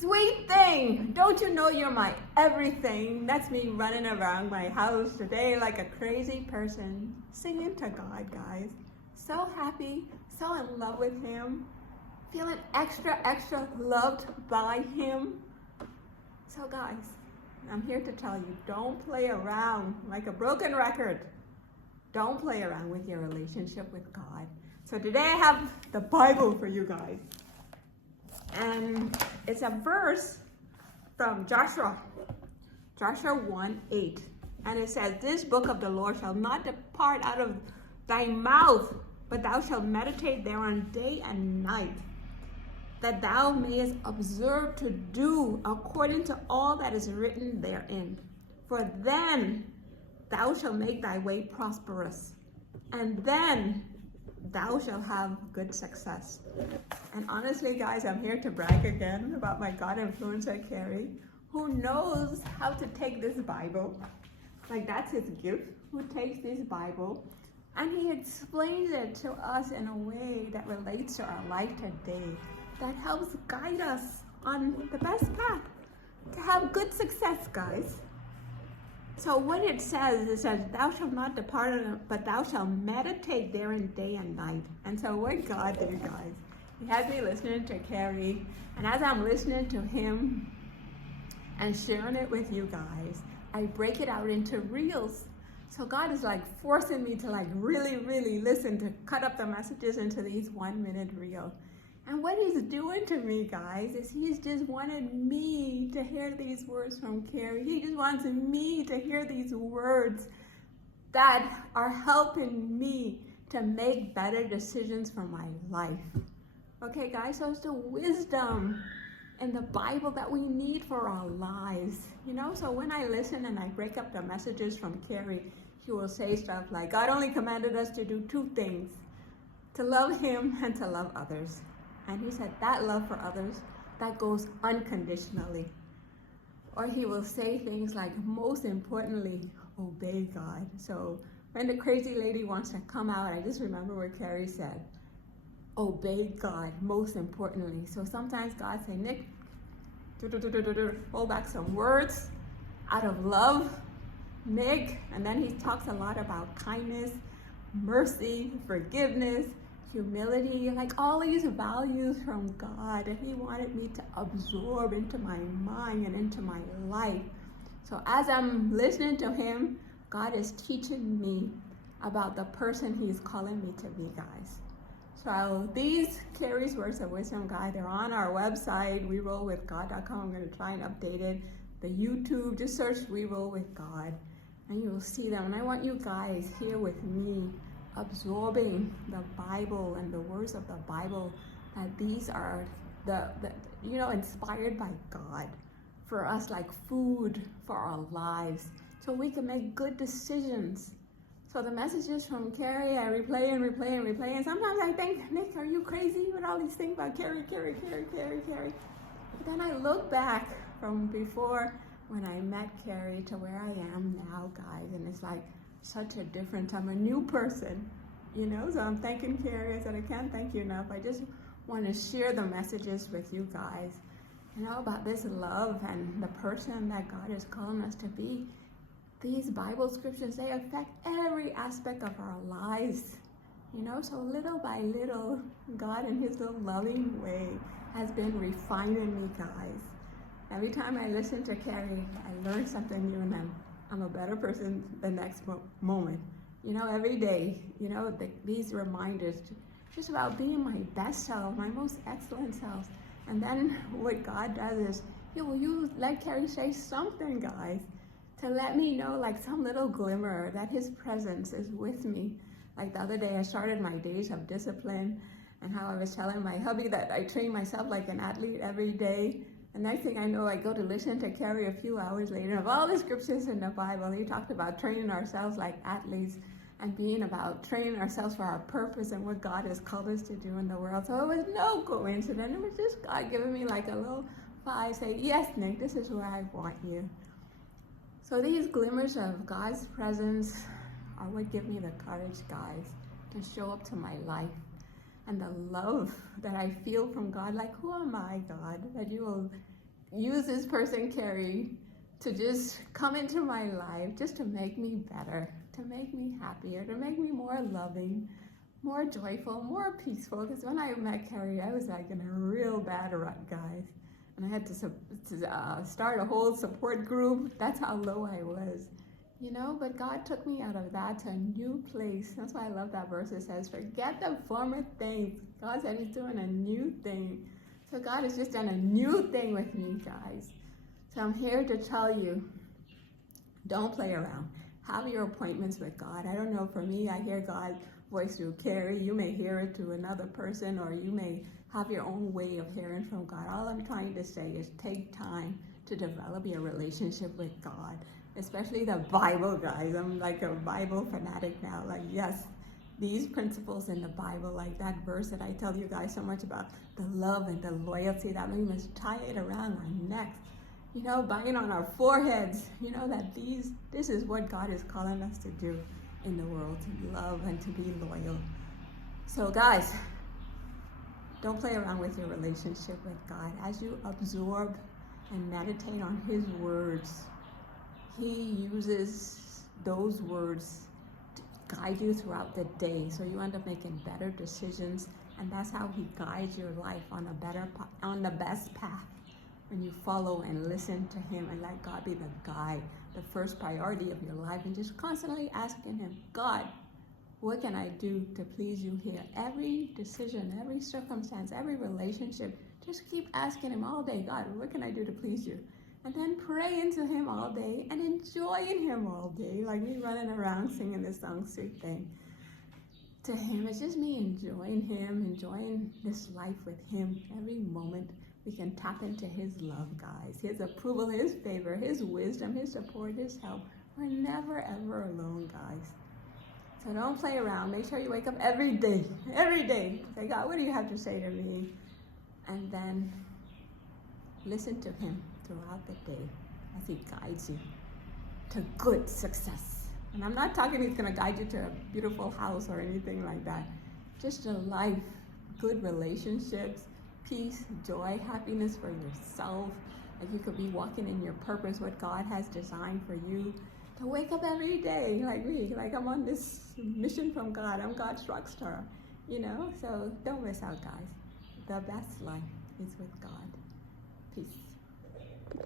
Sweet thing, don't you know you're my everything? That's me running around my house today like a crazy person, singing to God, guys. So happy, so in love with Him, feeling extra loved by Him. So guys, I'm here to tell you, don't play around like a broken record. Don't play around with your relationship with God. So today I have the Bible for you guys. And it's a verse from Joshua 1:8. And it says, "This book of the Lord shall not depart out of thy mouth, but thou shalt meditate thereon day and night, that thou mayest observe to do according to all that is written therein. For then thou shalt make thy way prosperous, and then thou shalt have good success." And honestly, guys, I'm here to brag again about my God influencer, Carrie, who knows how to take this Bible, like that's his gift, who takes this Bible, and he explains it to us in a way that relates to our life today, that helps guide us on the best path to have good success, guys. So what it says, thou shalt not depart, but thou shalt meditate therein day and night. And so what God did, guys, He has me listening to Carrie, and as I'm listening to him and sharing it with you guys, I break it out into reels. So God is like forcing me to like really listen, to cut up the messages into these 1 minute reels. And what He's doing to me, guys, is He's just wanted me to hear these words from Carrie. He just wants me to hear these words that are helping me to make better decisions for my life. Okay, guys, so it's the wisdom in the Bible that we need for our lives. You know, so when I listen and I break up the messages from Carrie, she will say stuff like, God only commanded us to do 2 things, to love Him and to love others. And He said that love for others, that goes unconditionally. Or He will say things like, most importantly, obey God. So when the crazy lady wants to come out, I just remember what Carrie said, obey God, most importantly. So sometimes God say, Nick, hold back some words out of love, Nick. And then He talks a lot about kindness, mercy, forgiveness, humility, like all these values from God that He wanted me to absorb into my mind and into my life. So as I'm listening to Him, God is teaching me about the person He's calling me to be, guys. So these Carrie's Words of Wisdom, guys, they're on our website, werollwithgod.com. I'm going to try and update it. The YouTube, just search We Roll With God, and you will see them. And I want you guys here with me, absorbing the Bible and the words of the Bible, that these are the inspired by God for us, like food for our lives, so we can make good decisions. So the messages from Carrie, I replay and sometimes I think, Nick, are you crazy with all these things about Carrie? But then I look back from before when I met Carrie to where I am now, guys, and it's like such a difference. I'm a new person, you know, so I'm thanking Carrie. I said, I can't thank you enough. I just want to share the messages with you guys, you know, about this love and the person that God is calling us to be. These Bible scriptures, they affect every aspect of our lives, you know, so little by little, God in His little loving way has been refining me, guys. Every time I listen to Carrie, I learn something new, and I'm a better person the next moment. You know, every day, you know, these reminders just about being my best self, my most excellent self. And then what God does is He will let Carrie say something, guys, to let me know, like some little glimmer, that His presence is with me. Like the other day, I started my days of discipline, and how I was telling my hubby that I train myself like an athlete every day. And next thing I know, I go to listen to Carrie a few hours later. Of all the scriptures in the Bible, He talked about training ourselves like athletes and being about training ourselves for our purpose and what God has called us to do in the world. So it was no coincidence. It was just God giving me like a little vibe, saying, yes, Nick, this is where I want you. So these glimmers of God's presence are what give me the courage, guys, to show up to my life. And the love that I feel from God, like, who am I, God, that you will use this person, Carrie, to just come into my life just to make me better, to make me happier, to make me more loving, more joyful, more peaceful. Because when I met Carrie, I was like in a real bad rut, guys. And I had to start a whole support group. That's how low I was. You know, but God took me out of that to a new place. That's why I love that verse. It says, forget the former things. God said he's doing a new thing. So God has just done a new thing with me, guys. So I'm here to tell you, don't play around. Have your appointments with God. I don't know, for me, I hear God's voice through Carrie. You may hear it to another person, or you may have your own way of hearing from God. All I'm trying to say is take time to develop your relationship with God, especially the Bible, guys. I'm like a Bible fanatic now. Like, yes, these principles in the Bible, like that verse that I tell you guys so much about, the love and the loyalty, that we must tie it around our necks, you know, bind on our foreheads, you know, that this is what God is calling us to do in the world, to love and to be loyal. So guys, don't play around with your relationship with God. As you absorb and meditate on his words, he uses those words to guide you throughout the day, so you end up making better decisions, and that's how he guides your life on the best path. When you follow and listen to him and let God be the guide, the first priority of your life, and just constantly asking him, God, what can I do to please you here? Every decision, every circumstance, every relationship, just keep asking him all day, God, what can I do to please you? And then pray into him all day and enjoy in him all day. Like me running around singing this song, Sweet Thing. To him, it's just me enjoying him, enjoying this life with him. Every moment we can tap into his love, guys. His approval, his favor, his wisdom, his support, his help. We're never, ever alone, guys. So don't play around. Make sure you wake up every day. Every day. Say, God, what do you have to say to me? And then listen to him throughout the day as he guides you to good success. And I'm not talking he's going to guide you to a beautiful house or anything like that. Just a life, good relationships, peace, joy, happiness for yourself. Like you could be walking in your purpose, what God has designed for you. To wake up every day like me, like I'm on this mission from God. I'm God's rock star, you know? So don't miss out, guys. The best life is with God. Peace.